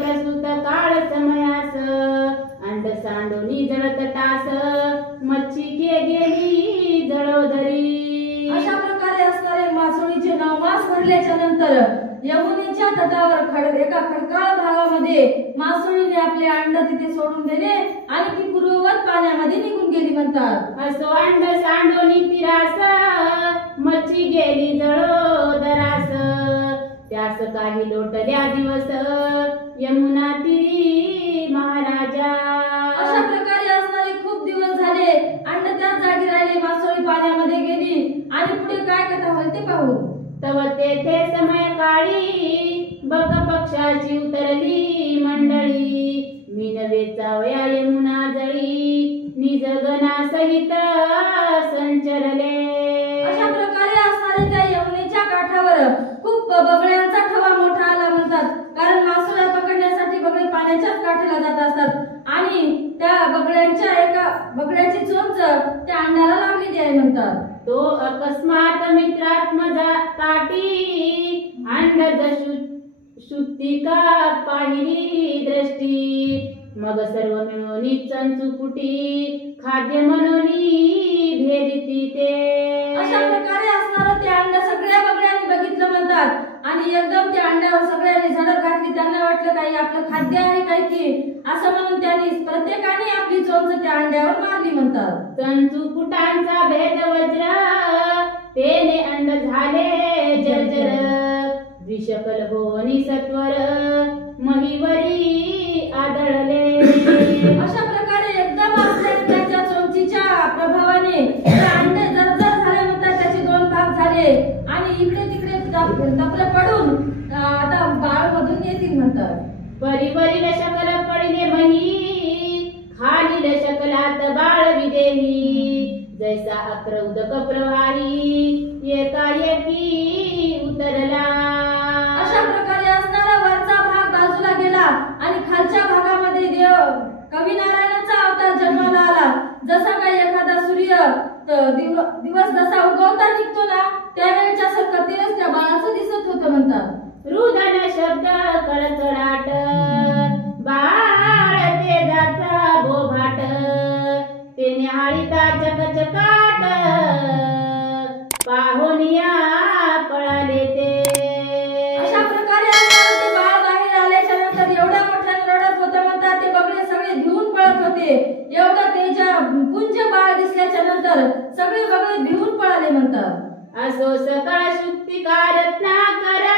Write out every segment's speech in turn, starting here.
प्रसूत काळ समयास अंड सांडोनी जळत टास मच्छी गेली जळोदरी। अशा प्रकारे असणारे मासोळीचे 9 मास भरल्याच्या नंतर यमुनेच्या तटावर एका खडकाळ भागामध्ये मासोळीने आपले अंड तिथे सोडून दिले आणि ती पूर्ववत पाण्यामध्ये निघून गेली म्हणतात। असो अंड सांडोनी तिरास मच्छी गेली जळोदरास त्यास काही लोटल्या दिवस यमुना तिरी महाराजा। अशा प्रकारे असणारे खूप दिवस झाले अंड त्याच जागी राहिले मासोळी पाण्यामध्ये गेली आणि पुढे काय कथा होईल ते पाहू। तव तेथे समय काळी बक पक्षाची उतरली मंडळी मीनवे चावया यमुना जळी निजगना सहित संचरले। अशा प्रकारे असणारे त्या यमुनेच्या काठावर खूप बगळ्यांचा ठवा मोठा आला म्हणतात, कारण मासोळ्या पकडण्यासाठी बगळे पाण्याच्याच काठाला जात असतात आणि त्या बगळ्याची चोच त्या अंड्याला लागलेली आहे म्हणतात। तो अकस्मात मित्रात्मजा ताटी अंडज शुद्धिका पाहिली दृष्टी मग सर्व मिळून चंचुकुटी खाद्य मनोनी भेदिती ते। अशा प्रकारे असणारं ते अंड सगळ्या बगळ्यांनी बघितलं म्हणतात आणि एकदम त्या अंड्यावर सगळ्यांनी झडप घातली। त्यांना वाटलं काही आपलं खाद्य आहे काय की असं म्हणून त्यांनी प्रत्येकाने आपली चोच त्या अंड्यावर मारली म्हणतात। चंचुकुटांचा भेद वज्र तेने अंड झाले जर्जर द्विशकल होनी सत्वर महिवरी आदळले। अशा प्रकारे एकदम असल्याने त्याच्या चोचीच्या प्रभावाने अंडे जर्जर झाले म्हणतात, त्याचे 2 भाग झाले आणि इकडे तिकडे तपले पडून आता बाळ मधून येतील म्हणतात। परिवरील शकल पडिले मही खालील शकलात बाळ विदेही जैसा अक्र उदक प्रवाही एकाएकी उतरला। अशा प्रकारे असणारा वरचा भाग बाजूला गेला आणि खालच्या भागामध्ये देव कवी नारायणाचा अवतार जन्माला आला। जसा काही एखादा सूर्य दिवस जसा उगवता निघतो ना त्यावेळेच्या सारखं तेच त्या बाळाचं दिसत होतं म्हणतात। रुदन शब्द कडकडाट बाळ तेजाचा बोभाट ते न्याहाळीता चकचकाट पाहुनिया पळाले ते। अशा प्रकारे ते बाळ बाहेर आल्याच्या नंतर एवढ्या मोठ्याने रडत होतं म्हणतात, ते बगळे सगळे भिवून पळत होते। एवढं तेजा पुंज बाळ दिसल्याच्या नंतर सगळे बगळे भिवून पळाले म्हणतात। असो सकाळ शुक्तिकार रत्नाकर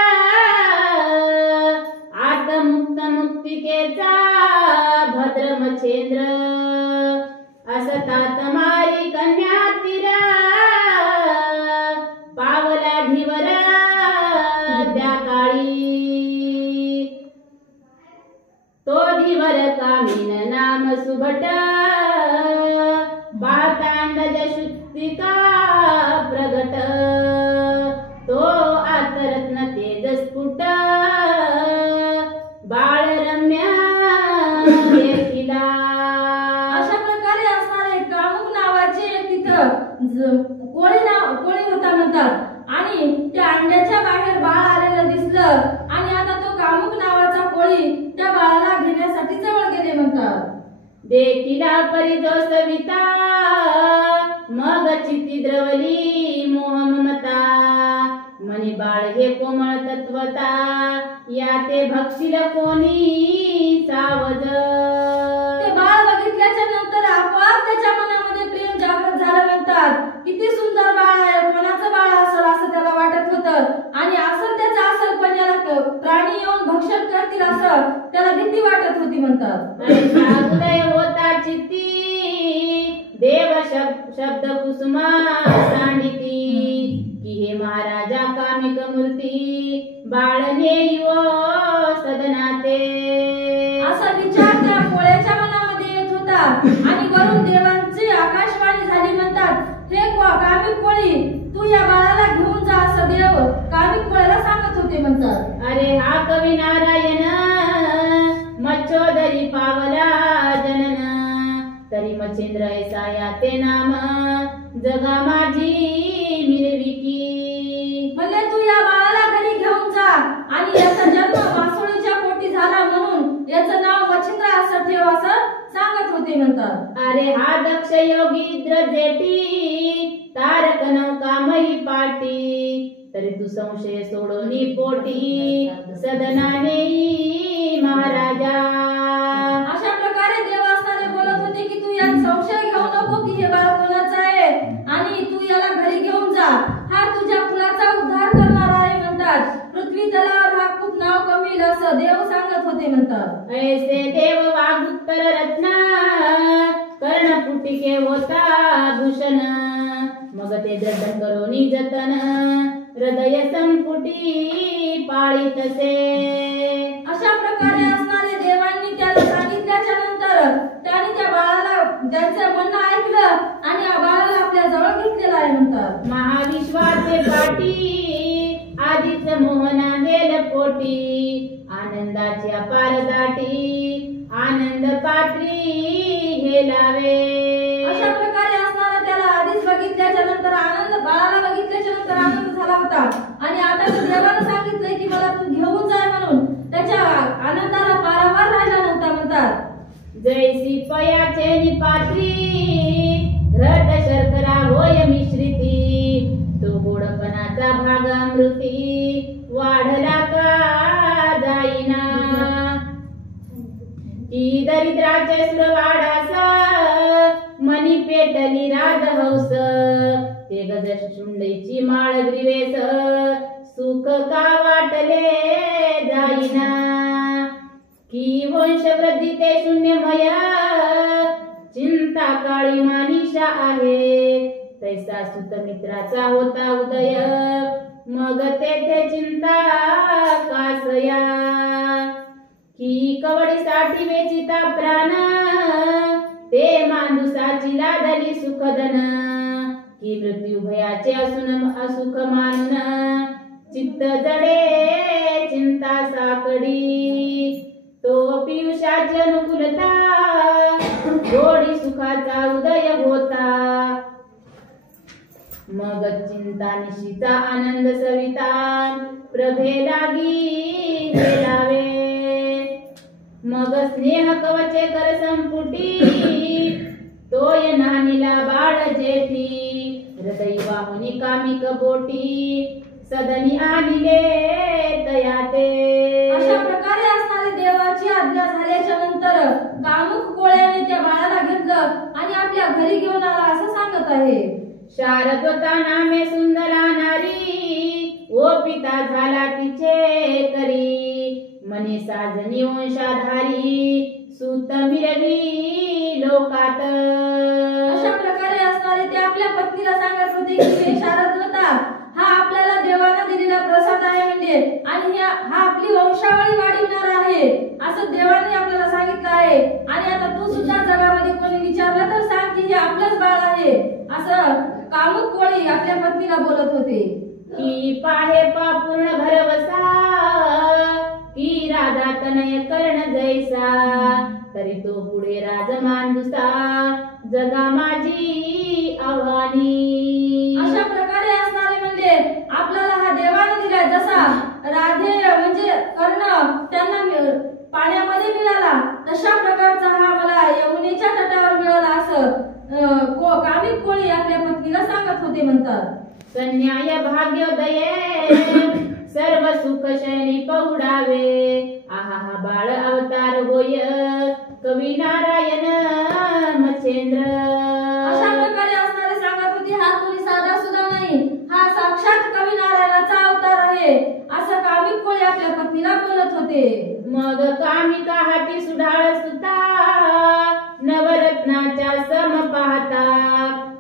आत्मुक्त मुक्तिकेचा भद्र मच्छेंद्र असतात मारी कन्या तीर पावला धीवर त्या काळी तो धीवर कामीन नाम सुभट बाळकांडज शुक्तिका प्रगट तो आतरत्न तेजस्फुट बाळ रम्य देखिला। अशा प्रकारे असणारे कामुक नावाचे तिथं कोळी होता म्हणतात आणि त्या अंड्याच्या बाहेर बाळ आलेलं दिसलं आणि आता तो कामुक नावाचा कोळी त्या बाळाला घेण्यासाठी जवळ गेले म्हणतात। देखिला परिजोसविता मग चित्ती द्रवली मोह ममता मनी बाळ हे कोमळ तत्वता या ते भक्षिल कोणी सावज। ते बाळ बघितल्याच्या नंतर आपोआप त्याच्या मनामध्ये प्रेम जागृत झालं म्हणतात। किती सुंदर बाळ आहे, कोणाचं बाळ असेल असं त्याला वाटत होतं आणि असं त्याचं असेल पण याला प्राणी येऊन भक्षण करतील असं त्याला भीती वाटत होती म्हणतात। उदय होता चित्ती देव शब्द कुसुमा सांडिती की हे महाराजा कामिक मूर्ती बाळ नेईव सदनाते। असा विचार त्या कोळ्याच्या मनामध्ये येत होता आणि वरून देवांची आकाशवाणी झाली म्हणतात, हे कामिक कोळी तू या बाळाला घेऊन जा असं देव कामिक कोळ्याला सांगत होते म्हणतात। अरे हा कवी नारायण मच्छोदरी पावला जनन तरी मच्छिंद्र ऐसा याते नाम जगा माझी मिरविकी। म्हणजे तू या बाळाला घरी घेऊन जा आणि याचा जन्म मासोळीच्या पोटी झाला म्हणून म्हणतात. अरे हा दक्ष योगी जेठी तारक नौका मही पाटी तरी तू संशय सोडोनी पोटी सदनाने महाराजा. अशा प्रकारे देवस्थाने बोलत होते की तू यात संशय घेऊ नको की हे बाळ कोणाचं आहे आणि तू याला घरी घेऊन जा. हा तुझ्या कुलाचा उद्धार करणारा आहे म्हणतात. पृथ्वी तलावर हा खूप नाव कमील असं देव सांगत होते म्हणतात. ऐसे देव वागुत्तर रत्न कर्णपुटिके होता भूषण मग ते दृढ करोनी जतन हृदय संपुटी पाळीतसे. अशा प्रकारे असणारे देवांनी त्याला सांगितल्याच्या नंतर त्याने त्या बाळाला त्यांचं म्हणणं ऐकलं आणि या बाळाला आपल्या जवळ घेतलेलं आहे म्हणतात. महाविश्वाचे पाटी आधीच मोहना गेल पोटी आनंदाची अपार दाटी आनंद पात्री हे लावे. अशा प्रकारे असणारा त्याला आधीच बघितल्याच्या नंतर आनंद बाळाला बघितल्याच्या नंतर आनंद झाला होता आणि आता देवानं सांगितलंय की मला तू घेऊन जाय म्हणून त्याच्या आनंदाला पारावार राहिला नव्हता म्हणतात. जैसी पयाचे निपात्री घट शर्करा होय मिश्रिती तो गोडपणाचा भाग अमृती वाढला का जाईना की दरिद्राचे सुरवाडास मनी पेटली राजहंस ते गज शुंडीची माळ ग्रीवेस सुख का वाटले जाईना की वंशवृद्धी ते शून्यमय चिंता काळी मानिशा आहे तैसा सुत मित्राचा होता उदय मग तेथे चिंता कासया की कवडीसाठी वेचिता प्राण ते मांदुसाची लादली सुखदन की मृत्यू भयाचे असून असुख मानून चित्त जडे चिंता साकडी तो पियुषाची अनुकूलता गोडी सुखाचा उदय होता मग चिंता निशीचा आनंद सविता प्रभे लागी गेलावे मग स्नेह कवचे कर संपुटी तोय नानीला बाळ जेठी हृदय वाहुनी कामिक बोटी सदनी आणले तयाते. अशा प्रकारे असणारे देवाची आज्ञा झाल्याच्या नंतर कामुक कोळ्याने त्या बाळाला घेतलं आणि आपल्या घरी घेऊन आला असं सांगत आहे. शारदता नामे सुंदरा नारी ओ पिता झाला तिचे करी मनी साजनी वंशाधारी सूत मिरवी लोकात. अशा प्रकारे असणारे ते आपल्या पत्नीला सांगत होते की हे शारदवता हा आपल्याला देवाने दिलेला प्रसाद आहे म्हणजे आणि हा आपली वंशावळी वाढविणार आहे असं देवाने आपल्याला सांगितलं आहे. आणि आता तू सुद्धा जगामध्ये कोणी विचारलं तर सांग की हे आपलंच बाळ आहे असं कामुक कोळी आपल्या पत्नीला बोलत होते. की पाहे पूर्ण भरवसा की राधा तनय कर्ण जैसा तरी तो पुढे राजमानदुसा जगा माझी आव्हानी. अशा प्रकारे असणारे म्हणजे आपल्याला हा देवाने दिलाय जसा राधे म्हणजे कर्ण त्यांना पाण्यामध्ये मिळाला तशा प्रकारचा हा मला यमुनेच्या तटावर मिळाला असं कामिक कोळी आपल्या पत्नीला सांगत होते म्हणतात. कन्याय भाग्योदये सर्व सुख शयनी पौडावे आहा बाळ अवतार होय कवी नारायण मच्छेंद्र. अशा प्रकारे असणारे सांगत होते हा कोणी साधा सुद्धा नाही हा साक्षात कवी नारायणाचा अवतार आहे असं कामिक कोळी आपल्या पत्नीला बोलत होते. मग कामिका हाती सुढाळ सुता नवरत्नाच्या सम पाहता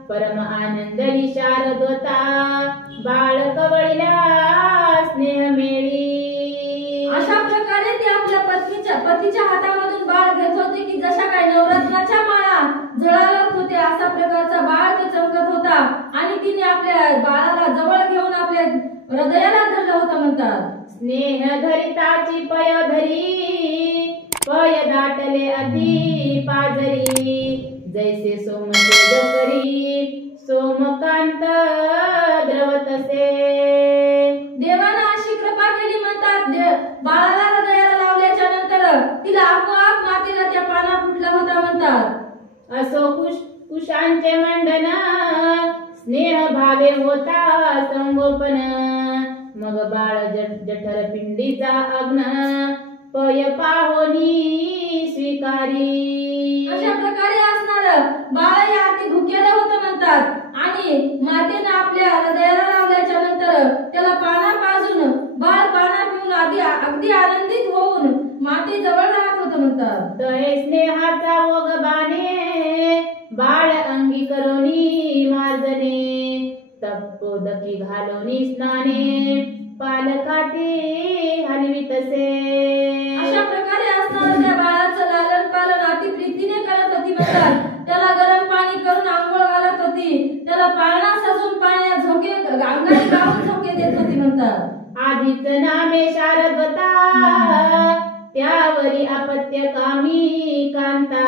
परम आनंदली शारदता बाळ कवळीला स्नेह मेळी. अशा प्रकारे ते आपल्या पतीच्या हातामधून बाळ घेत होते की जशा काही नवरत्नाच्या माळा झळाळत होते असा प्रकारचा बाळ तो चमकत होता आणि तिने आपल्या बाळाला जवळ घेऊन आपल्या हृदयाला धरलं होतं म्हणतात. स्नेह धरिताची पय धरी पय दाटले अति पाजरी जैसे सोमतेज करी सोमकांत द्रवतसे. देवानं अशी कृपा केली म्हणतात बाळाला हृदयाला लावल्याच्या नंतर तिला आपोआप मातीला त्या पाना फुटला होता म्हणतात. असो कुशांचे मंडन स्नेह भावे होता संगोपन मग बाळ जठर पिंडीचा अग्न पय पाहोनी स्वीकारी. अशा प्रकारे असणार बाळ हे अति भुकेलं होतं म्हणतात आणि मातेनं आपल्या हृदयाला लावल्याच्या नंतर त्याला पाना पाजून बाळ पाना पिऊन अगदी आनंदित होऊन माते जवळ राहत होतं म्हणतात. तहे स्नेहाचा ओघ बाणे बाळ अंगी करोनी मार्जने तपोदकी घालोनी स्नाने पालकाते हलवितसे. अशा प्रकारे असणाऱ्या त्या बाळाचं लालन पालन अति प्रीतीने करत होती म्हणतात. त्याला गरम पाणी करून आंघोळ घालत होती. त्याला पाळणा सजून पाण्यात झोके अंगाने गाऊन झोके देत होती म्हणतात. आधीच नामे शारदता त्यावरी अपत्य कामी कांता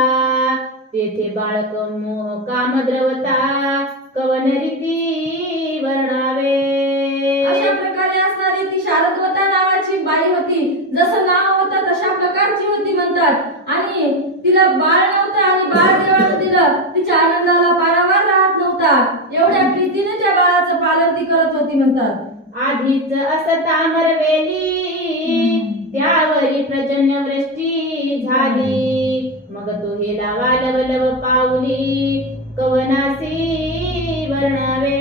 तेथे बाळक मोह कामद्रवता कवन रीती वर्णावे. अशा प्रकारे असणारी ती शारदवता नावाची बाई होती. जसं नाव होतं तशा प्रकारची होती म्हणतात आणि तिला बाळ नव्हतं आणि बाळ देवानं दिलं. तिच्या आनंदाला पारावार राहत नव्हता. एवढ्या प्रीतीने त्या बाळाचं पालन ती करत होती म्हणतात. आधीच असतामर वेली त्यावरी प्रजन्य वृष्टी झाली मग तो हे लावा लवलव पाऊली कवनासी वर्णावे.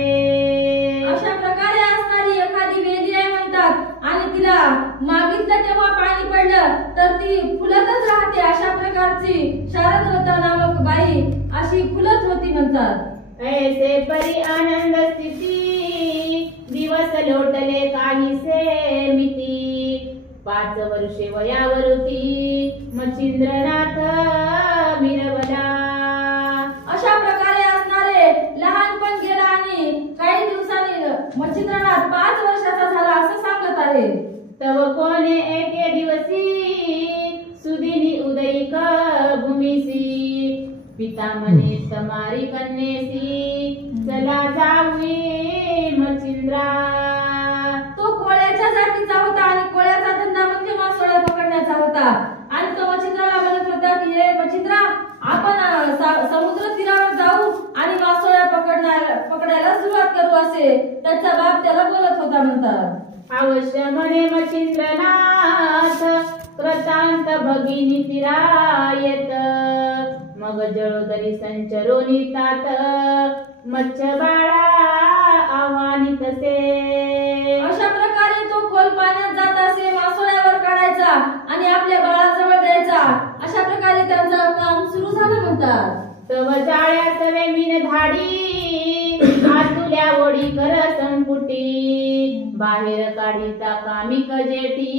अशा प्रकारे असणारी एखादी वेली आहे म्हणतात आणि तिला मागितलं तेव्हा पाणी पडलं तर ती फुलतच राहते. अशा प्रकारची शारदवता नामक बाई अशी फुलत होती म्हणतात. ऐसे परी आनंद स्थिती दिवस लोटले काहीसे मिती 5 वर्षे वयावरती मच्छिंद्रनाथ मिरवला. अशा प्रकारे असणारे लहानपण गेला आणि काही दिवसांनी मच्छिंद्रनाथ 5 वर्षाचा झाला असं सांगत आहे. तव कोणे एके दिवसी सुदिनी उदयिक भूमिसी पिता मने समारी कन्येसी चला जाऊये मच्छिंद्रा. तो कोळ्याच्या जातीचा होता आणि कोळ्याचा धंदा म्हणजे मासोळ्या पकडण्याचा होता आणि तो मच्छिंद्राला म्हणत होता की हे मच्छिंद्रा आपण समुद्र तीरावर जाऊ आणि मासोळ्या पकडायला सुरुवात करू असे त्याचा बाप त्याला बोलत होता म्हणतात. अवश्य म्हणे मच्छिंद्रनाथ कृतांत भगिनी तीरायत मग जळोदरी संचरोनी तात मच्छ बाळा आव्हानी तसे. अशा प्रकारे तो खोल पाण्यात जात असे मासोळ्यावर काढायचा आणि आपल्या बाळाजवळ द्यायचा. अशा प्रकारे त्यांचं काम सुरू झालं म्हणतात. तव जाळ्या सवे मीन धाडी आतुल्या ओढी कर संपुटी बाहेर काढीता कामिक जेटी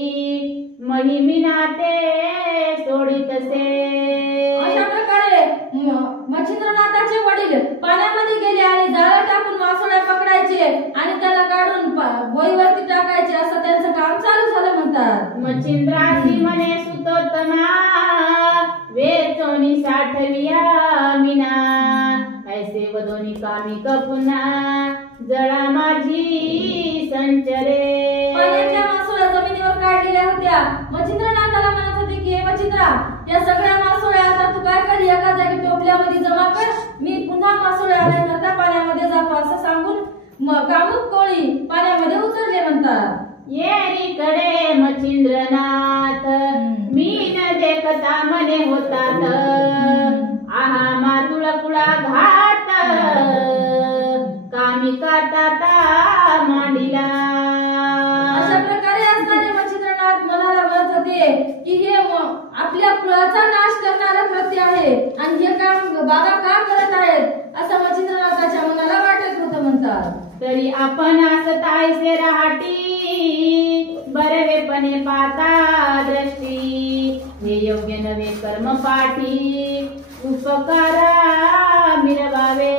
महिमिनाते सोडितसे. अशा प्रकारे मच्छिंद्रनाथाचे वडील पाण्यामध्ये गेले आणि जाळं टाकून मासोळ्या पकडायचे आणि त्याला काढून भोईवरती टाकायचे असं त्यांचं काम चालू झालं म्हणतात. मच्छिंद्राची म्हणे सुतोत्तमा वेचोनी साठविया मीना ऐसे वदोनी कामिक पुन्हा जळा माझी संचरे. पाण्याच्या मासोळ्या जमिनीवर काढलेल्या होत्या. मच्छिंद्रनाथाला म्हणत होते की हे मच्छिंद्रा या सगळ्या मासोळ्या आता तू काय कर एका जागी टोपल्यामध्ये जमा कर. मी पुन्हा मासोळ्या आल्यानंतर पाण्यामध्ये जातो असं सांगून कामुक कोळी पाण्यामध्ये उतरले म्हणतात. येरीकडे मच्छिंद्रनाथ मी न देखता मने होतात आहा मातुळ कुळा घात कामिका ताता मांडिला. अशा प्रकारे असणारे मच्छिंद्रनाथ मनाला म्हणत होते की हे आपल्या कुळाचा नाश करणारं कृत्य आहे आणि हे काम बाबा का करत आहेत असं मच्छिंद्रनाथाच्या मनाला वाटत होतं म्हणतात. तरी आपण असत ऐसे राहटी बरवेपणे पाता दृष्टी हे योग्य नवे कर्म पाठी उपकारा मिरवावे.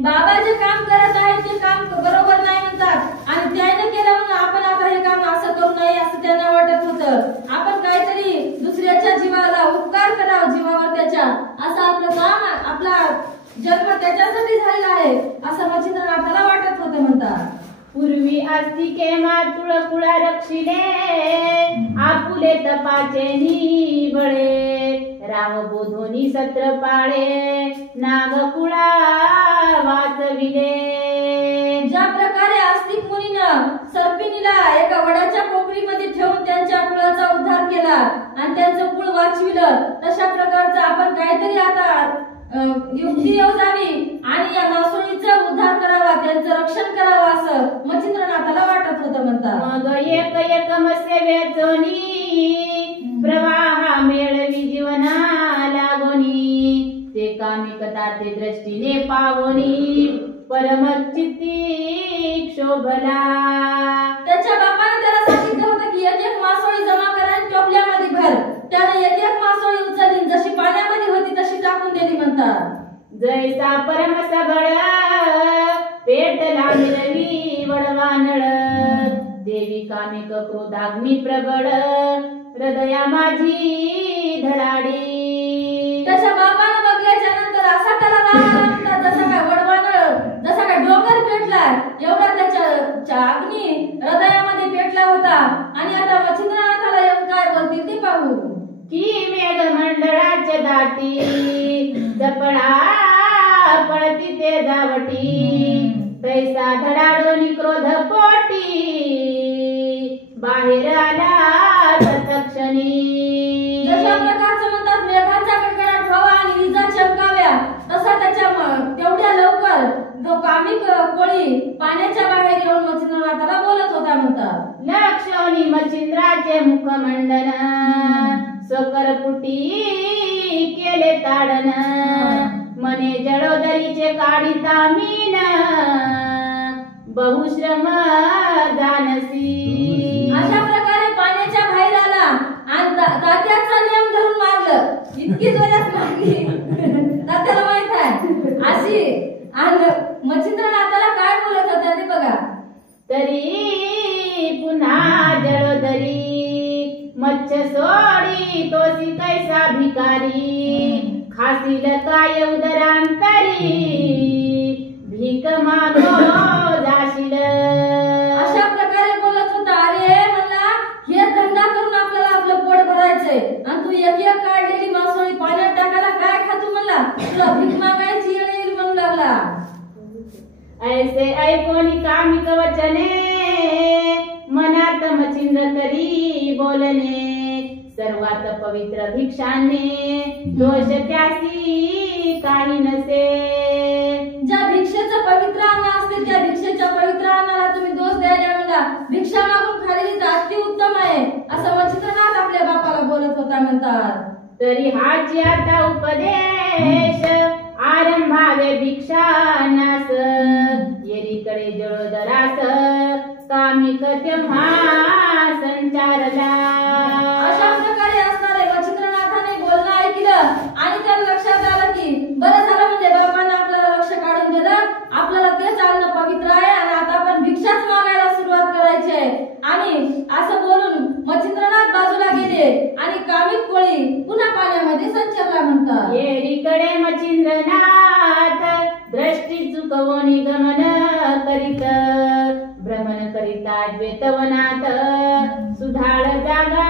बाबा जे काम करत आहेत ते काम बरोबर नाही म्हणतात आणि त्याने केलं म्हणून आपण आता हे काम असं करू नये असं त्यांना वाटत होतं. आपण काहीतरी दुसऱ्याच्या जीवाला उपकार करावा जीवावर त्याच्या असं आपलं काम आपला जन्म त्याच्यासाठी झालेला आहे असं मच्छिंद्रनाथाला वाटत होतं म्हणतात. पूर्वी अस्तिके मातुळ कुळा रक्षिले आपुले तपाचे निबळे राम बोधोनी सत्र पाळे नागकुळा वाचविले. ज्या प्रकारे आस्तिक मुनीनं सर्पिणीला एका वडाच्या पोकळीमध्ये ठेवून त्यांच्या कुळाचा उद्धार केला आणि त्यांचं कुळ वाचविलं, तशा प्रकारचं आपण काहीतरी आता युक्ती योजावी आणि या मासोळीचा उद्धार करावा, त्यांचं रक्षण करावं असं मच्छिंद्रनाथाला वाटत होतं म्हणतात. मग एक एक मत्स्यवेचोनी प्रवाहा मेळवी जीवना लागोनी ते कामिकता ते दृष्टीने पावोनी परमचित्ती शोभला. त्याच्या बापाने त्याला सांगितलं होतं की एक एक मासोळी जमा करा आणि टोपल्यामध्ये भर. त्याने एक एक मासोळी उचलली, जशी पाण्यामध्ये होती तशी टाकून दिली म्हणतात. जैसा परम सबळ पेटला मिरवी वडवानळ देवी कामिक क्रोधाग्नी प्रबळ हृदया माझी धडाडी. त्याच्या बापानं बघल्याच्या नंतर असा त्याला राग आला म्हणतात, जसा काय वडवानळ, जसा काय डोंगर पेटला एवढा त्याच्या अग्नी हृदयामध्ये पेटला होता. आणि आता मच्छिंद्रनाथाला येऊन काय बोलतील ते पाहू. की मेघ मंडळाच्या दाटी जपळा पळती ते जावटी तैसा धडाडोनी क्रोध पोटी बाहेर आला तत्क्षणी. जशा प्रकारचं म्हणतात मेघाचा कडकडाट व्हावा आणि विजा चमकाव्या, तसा त्याच्या तेवढ्या लवकर जो कामिक कोळी पाण्याच्या बाहेर येऊन मच्छिंद्रनाथाला बोलत होता म्हणतात. लक्षोनी मच्छिंद्राचे मुखमंडन स्वकरपुटी केले ताडन मने जळोदरीचे काढिता मीन बहुश्रम जानसी. अशा प्रकारे पाण्याच्या बाहेर आला आणि तात्याचा नियम धरून मारलं. इतकी जोरात मारली तात्याला माहित आहे अशी. आणि मच्छिंद्रनाथाला काय बोलत होता ते बघा. तरी पुन्हा जळोदरी मच्छ सोडी तोसी कैसा भिकारी खासील काय उदरांतरी भीक मागो जाशील. अशा प्रकारे बोलत होता. अरे म्हणला हे धंदा करून आपल्याला आपलं पोट भरायचंय आणि तू एक एक काढलेली मासोळी पाण्यात टाकायला काय खातो म्हणला, तुला भीक मागायची येळ येईल म्हणू लागला. ऐसे ऐकोनी कामिक वचने मनात मच्छिंद्र करी बोलणे सर्वात पवित्र भिक्षाने दोष त्यासी काही नसे. ज्या भिक्षेचं पवित्र अन्न असते त्या भिक्षेच्या पवित्र अन्नाला तुम्ही दोष द्यायला म्हणला. भिक्षा मागून खाल्लेली तर अति उत्तम आहे असं मच्छिंद्रनाथ आपल्या बापाला बोलत होता म्हणतात. तरी हाची आता उपदेश आरंभावे भिक्षानास येरीकडे जळोदरास कामिक तेव्हा संचारला. अशा प्रकारे असणारे मच्छिंद्रनाथाने बोलणं ऐकलं आणि त्याला लक्षात आलं की बरं झालं म्हणजे बाबांना आपल्याला लक्ष काढून दिलं, आपल्याला ते चालणं पवित्र आहे आणि आता आपण भिक्षाच मागायला सुरुवात करायची आहे. आणि असं बोलून मच्छिंद्रनाथ बाजूला गेले आणि कामिक कोळी पुन्हा पाण्यामध्ये संचरला म्हणतात. येरीकडे मच्छिंद्रनाथ दृष्टी चुकवून गमन करीत भ्रमण करिता द्वैतवनात सुधाळ जागा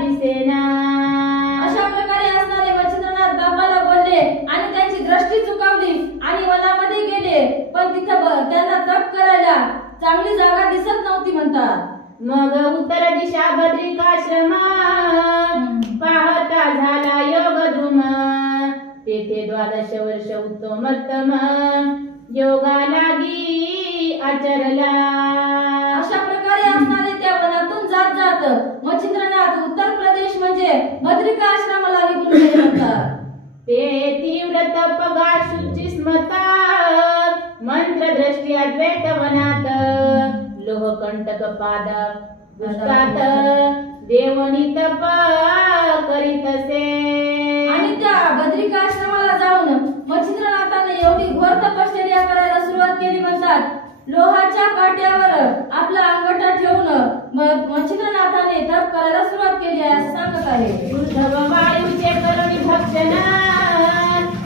दिसेना. अशा प्रकारे असणारे मच्छिंद्रनाथ बाबाला बोलले आणि त्यांची दृष्टी चुकवली आणि वनामध्ये गेले, पण तिथं त्यांना तप करायला चांगली जागा दिसत नव्हती म्हणतात. मग उत्तर दिशा बद्रिकाश्रम पाहता झाला योग धूम तेथे 12 वर्ष उत्तमोत्तम योगा लागी आचरला. अशा प्रकारे असणारे त्या वनातून जात जात मच्छिंद्रनाथ उत्तर प्रदेश म्हणजे बद्रिका आश्रमाला निघून गेले म्हणतात. ते तीव्र तप गाशुची स्मत मंत्र दृष्टी अद्वैत वनात लोहकंटक पाद पुष्कात देवनी तप करीतसे. आणि त्या बद्रिका आश्रमाला जाऊन मच्छिंद्रनाथाने एवढी घोर तपश्चर्या करायला सुरुवात केली म्हणतात. लोहाच्या काट्यावर आपला अंगठा ठेवून मच्छिंद्रनाथाने तप करायला सुरुवात केली आहे असं सांगत आहे. उद्धव वायूचे करुणी भक्षण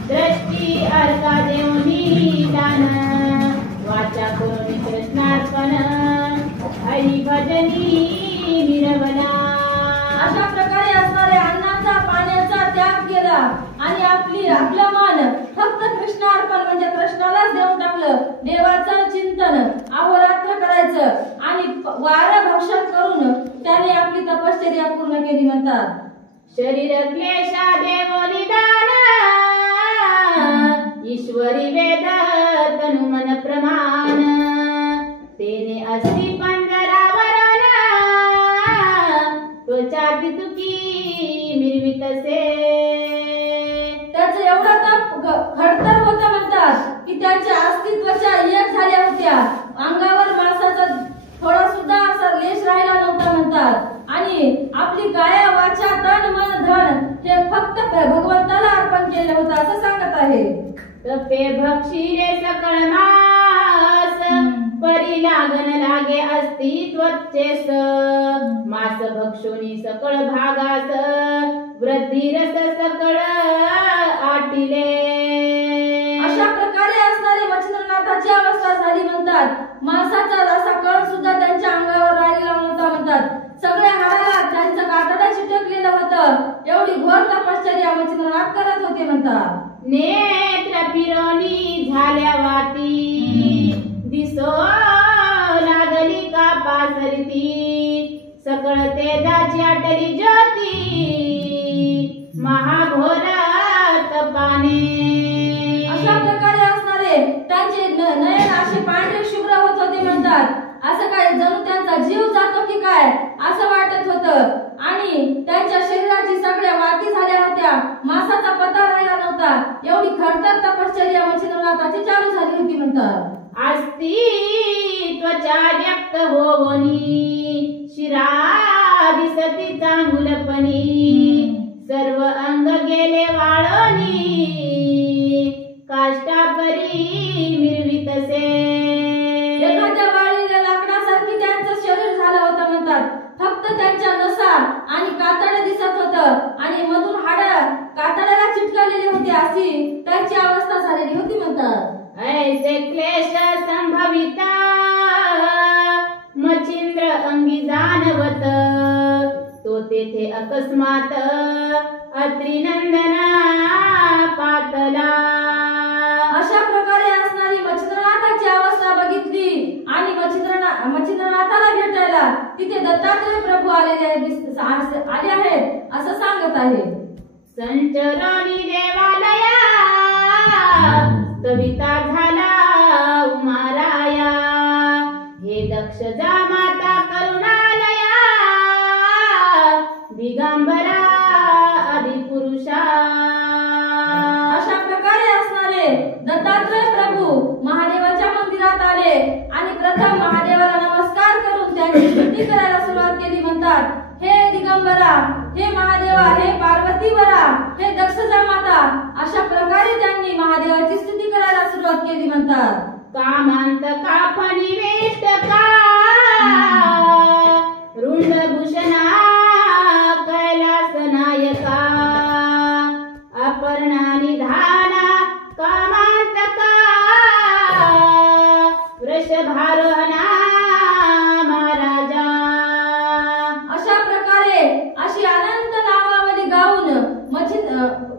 दृष्टी अर्का देवनी दान वाचा करुणी कृष्णार्पण हरी भजनी निरवला. अशा प्रकारे असणारे अन्नाचा पाण्याचा त्याग केला आणि आपलं मन फक्त कृष्णार्पण म्हणजे कृष्णालाच देऊन टाकलं. देवाचं चिंतन अहोरात्र करायचं आणि वारं भक्षण करून त्याने आपली तपश्चर्या पूर्ण केली म्हणतात. शरीर क्लेशा देव निदान ईश्वरी वेद तनु मन प्रमाण तेने अस्ति पंजरावरण त्वचा तुकी मिरवितसे. त्याचं एवढं तप खडतर होतं म्हणतात की त्याच्या अस्तित्वाच्या एक झाल्या होत्या. अंगावर मांसाचा थोडा सुद्धा असा लेश राहिला नव्हता म्हणतात. आणि आपली काया वाचा तन मन धन हे फक्त भगवंताला अर्पण केलं होतं असं सांगत आहे. तपे भक्षिले सकळ मास परी लागन लागे अस्तित्वचेस मास भक्षोनी सकळ भागास वृद्धी रस सकळ आटिले. अशा प्रकारे असणारी मच्छिंद्रनाथाची अवस्था झाली म्हणतात. मांसाचा असा कण सुद्धा त्यांच्या अंगावर राहिलेला नव्हता म्हणतात. सगळ्या हाडाला त्यांचं कातडं चिटकलेलं होतं. एवढी घोर तपश्चर्या मच्छिंद्रनाथ करत होते म्हणतात. नेत्र फिरोनी झाल्या वाती दिसो लागली का पासरती सकळ तेजाची आटली ज्योती महाघोर तपाने. अशा प्रकारे असणारे त्यांचे नयन असे पांढरे शुभ्र होत होते म्हणतात. असं काय जणू त्यांचा जीव जातो की काय असं वाटत होतं. आणि त्यांच्या शरीराची सगळ्या वाती झाल्या होत्या. मांसाचा पत्ता राहिला नव्हता. एवढी खडतर तपश्चर्या मच्छिंद्रनाथाची चालू झाली होती म्हणतात. अस्तित्वचा व्यक्त होवनी शिरा दिसती चांगुलपणी सर्व अंग गेले वाळोनी काष्टापरी मिरवितसे. एखाद्या वाळलेल्या लाकडासारखी त्यांचं शरीर झालं होतं म्हणतात. फक्त त्यांच्या नसा आणि कातडं दिसत होतं आणि मधून हाडं कातड्याला चिटकलेली होती अशी त्यांची अवस्था झालेली होती म्हणतात. ऐसे क्लेश संभविता मच्छिंद्र अंगी जाणवत तो तेथे अकस्मात अत्रिनंदना पातला. अशा प्रकारे असणारी मच्छिंद्रनाथाची अवस्था बघितली आणि मच्छिंद्रनाथाला भेटायला तिथे दत्तात्रय प्रभू आले आहेत असं सांगत आहे. संचरणी देवालया कविता झाला उमाराया हे दक्ष जा माता करुणालया दिगंबरा आदिपुरुषा. अशा प्रकारे असणारे दत्तात्रय प्रभू महादेवाच्या मंदिरात आले आणि प्रथम महादेवाला नमस्कार करून त्यांची स्तुती करायला सुरुवात केली म्हणतात. हे दिगंबरा, हे महादेवा, हे पार्वतीवरा, हे दक्षजा माता अशा प्रकारे त्यांनी महादेवाची स्तुती करायला सुरुवात केली म्हणतात. कामांत कापणी वेष्टका रुंडभूषणा कैलास नायका अपर्णा निधाना कामांतका वृषभारोहणा महाराजा. अशा प्रकारे अशी अनंत नामावली गाऊन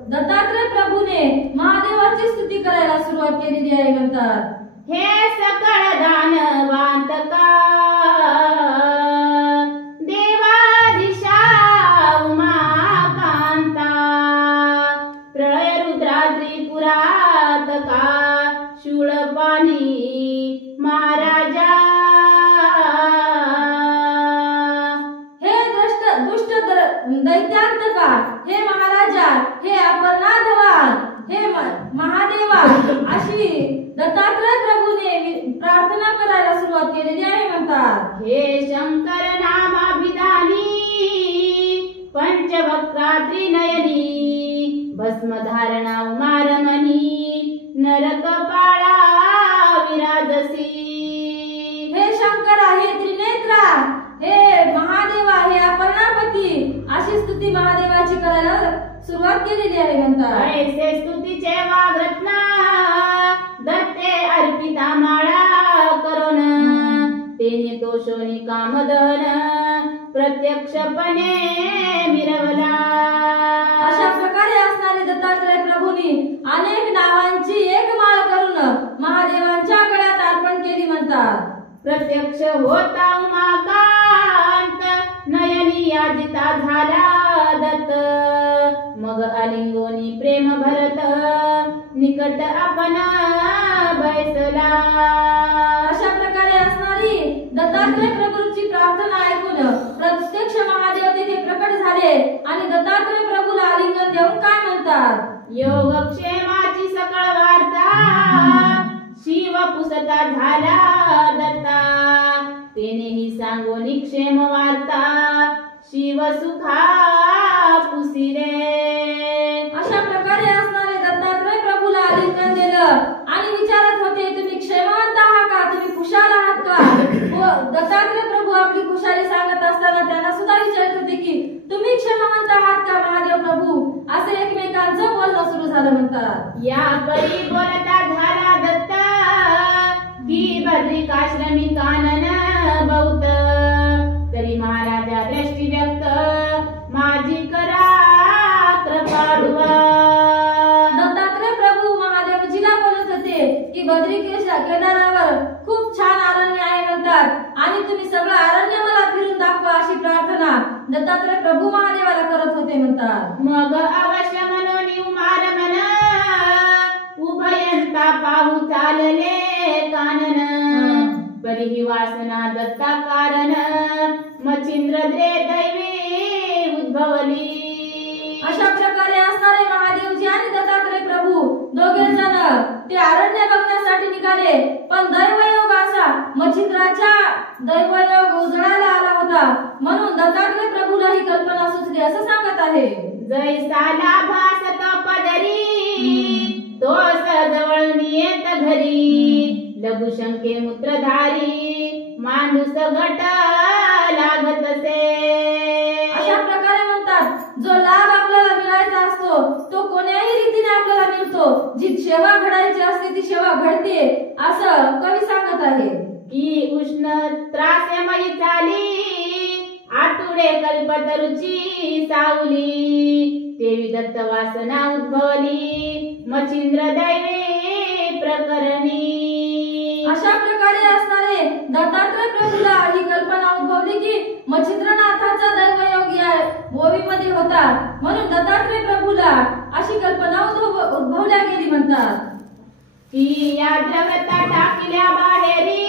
दत्तात्रय प्रभूने महादेवाची स्तुती करायला सुरुवात केलेली आहे म्हणतात. हे सकळ दानवांतका देवादिशा उमाकांता प्रळय रुद्रा त्रिपुरातका शूळपाणी महाराजा. हे दुष्ट दैत्यांतका, हे महाराजा, हे अपर्णाधवा, हे महादेवा अशी दत्तात्रय प्रभूने प्रार्थना करायला सुरुवात केलेली आहे म्हणतात. हे शंकर नामाभिधानी पंचवक्त्रा त्रिनयनी भस्मधारणा उमारमणी नरकपाळा विराजसी. हे शंकरा, हे त्रिनेत्रा, हे महादेवा, हे अपर्णापती अशी स्तुती महादेवाची करायला सुरुवात केलेली आहे म्हणतात. ऐसे स्तुतीचे वाग्रत्न दत्ते अर्पिता माळा करून तेने दोषोनी कामदहन प्रत्यक्षपणे मिरवला. अशा प्रकारे प्रत्यक्ष होता उमाकांत, नयनी याजिता झाला दत्त. मग आलिंगोनी प्रेम भरत, निकट आपण बैसला. अशा प्रकारे असणारी दत्तात्रय प्रभूंची प्रार्थना ऐकून प्रत्यक्ष महादेव तिथे प्रकट झाले आणि दत्तात्रय प्रभूला आलिंगन देऊन काय म्हणतात? योगक्षेमाची सकळ वार्ता, शिव पुसता झाला दत्ता. तेनेही सांगोनी क्षेम वार्ता, शिव सुखा पुसिले. अशा प्रकारे असणारे दत्तात्रय प्रभूला आलिंगन दिलं आणि विचारत होते, तुम्ही क्षेमवंत आहात का? तुम्ही खुशाल आहात का? दत्तात्रय प्रभू आपली खुशाली सांगत असताना त्यांना सुद्धा विचारत होते की तुम्ही क्षेमवंत आहात का महादेव प्रभू? असे एकमेकांचं बोलणं सुरू झालं म्हणतात. या परी बोलता झाला दत्ता, की बद्रिकाश्रमी कानन बहुत. तरी महाराजा दृष्टी व्यक्त, माझी करा कृपाळुवा. दत्तात्रय प्रभू महादेवजीला बोलत होते की केदारावर खूप छान अरण्य आहे म्हणतात आणि तुम्ही सगळं अरण्य मला फिरून दाखवा अशी प्रार्थना दत्तात्रय प्रभू महादेवाला करत होते म्हणतात. मग अवश्य मनोनी उमार मन, उभयंता पाहू चालले कानन. परिही वासना दत्ता कारण, मच्छिंद्र दैवी उद्भवली. अशा प्रकारे असणारे महादेवजी आणि दत्तात्रय प्रभू दोघे जण ते अरण्य बघण्यासाठी निघाले. पण दैवयोग असा मच्छिंद्राच्या दैवयोग उजळायला आला होता म्हणून दत्तात्रय प्रभूला ही कल्पना सुचली असं सांगत आहे. जैसा लाभास तो पदरी, तो सहजवळून येत घरी. लघुशंके मूत्रधारी, माणूस गट लागतसे. अशा प्रकारे म्हणतात, जो लाभ आपल्याला मिळायचा असतो तो कोण्याही रीतीने आपल्याला मिळतो. जी सेवा घडायची असते ती सेवा घडते असं कवी सांगत आहे. की उष्ण त्रास्यमयी चाली, आतुडे कल्पतरुची सावली. देवी दत्त वासना उद्भवली, मच्छिंद्र दैवी प्रकरणी. अशा प्रकारे असणारे दत्तात्रय प्रभूला ही कल्पना उद्भवली की मच्छिंद्रनाथाचा दैवयोग या ओवीमध्ये होता म्हणून दत्तात्रय प्रभूला अशी कल्पना उद्भवल्या गेली म्हणतात. की या जगता टाकल्या बाहेरी,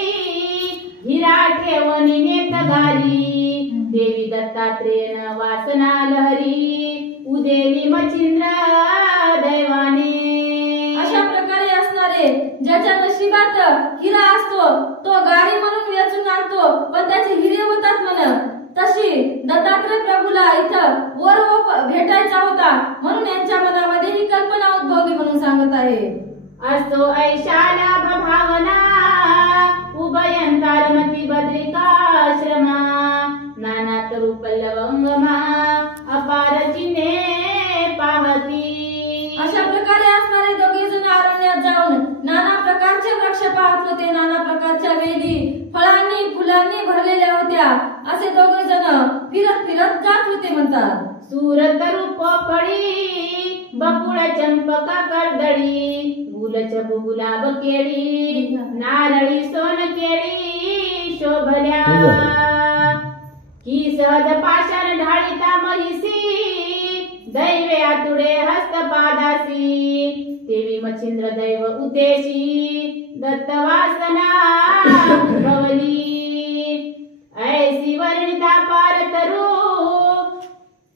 हिरा ठेवणी नेत घाली. देवी दत्तात्रेय वासना लहरी, उदेली मच्छिंद्र दैवाने. अशा प्रकारे असणारे ज्याच्या नशिबात हिरा असतो तो गाडी म्हणून वेचून आणतो पण त्याचे हिरे होतात म्हण. तशी दत्तात्रय प्रभूला इथं वर भेटायचा होता म्हणून यांच्या मनामध्ये ही कल्पना उद्भवली म्हणून सांगत आहे. असो ऐशा लाभ भावना, उभयंतारमती बद्रिकाश्रमा. नाना तरू पल्लवंगमा, अपार चिन्हे पाहती. अशा प्रकारे असणारे दोघे जण अरण्यात जाऊन नाना प्रकारचे वृक्ष पाहत होते. नाना प्रकारच्या वेली फळांनी फुलांनी भरलेल्या होत्या. असे दोघे जण फिरत फिरत जात होते म्हणतात. सूरत रूप फळी, बकुळ चंपका कर्दळी. गुलच गुलाब केळी, नारळी सोन केळी शोभल्या. की सहज पाषाण ढाळीता महिसी, दैवे आतुडे हस्तपादासी. देवी मच्छिंद्र दैव उद्देशी, दत्त वासना उद्भवली. ऐसी वर्णिता पार तरू,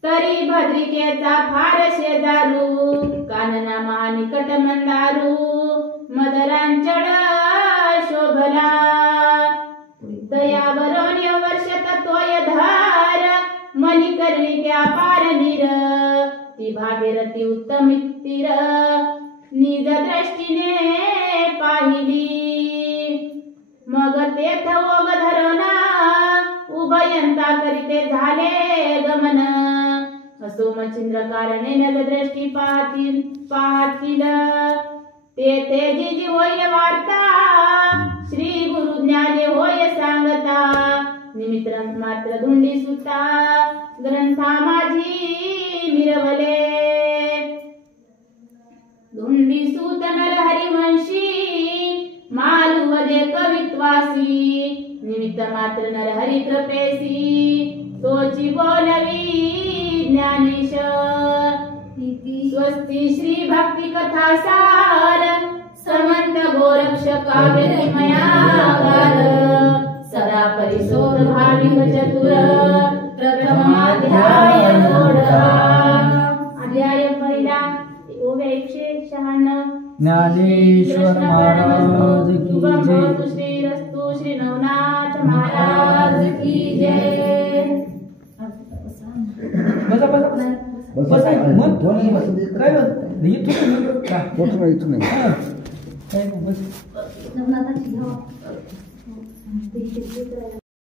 तरी भद्रिकेचा फार शेजारू. कानना महानिकट मंदारू, मदरांचड शोभला. दयावरोन वर्षत तोय धार, मणिकर्णिक्या पार नीर. ती भागीरथी उत्तमित्तीर, निज दृष्टीने पाहिली. मग तेथ ओग धरण, उभयंता करीते झाले गमन. असो मच्छिंद्र कारणे नग दृष्टी पाहतील. ते जी होय वार्ता, श्री गुरु ज्ञाने होय सांगता. निमित्त मात्र धुंडी सुता, ग्रंथा माझी मिरवले. धुंडी सूत नरहरिवंशी, मालुवदे कवित्वासी. मात्र नरहरी कृपेसी तोची बोलवी ज्ञानेश स्वस्ती श्री भक्ती कथा सार समंत गोरक्ष काव्य मयागार सदा परिशोध भाविक चतुर प्रथमाध्याय अध्याय पहिला ओव्या 196 ज्ञानेश्वर महाराज की जय. श्री रस्तु श्री नवनाथ महाराज की जय. बसा बसा बसा मग काय इथून नवनाथाची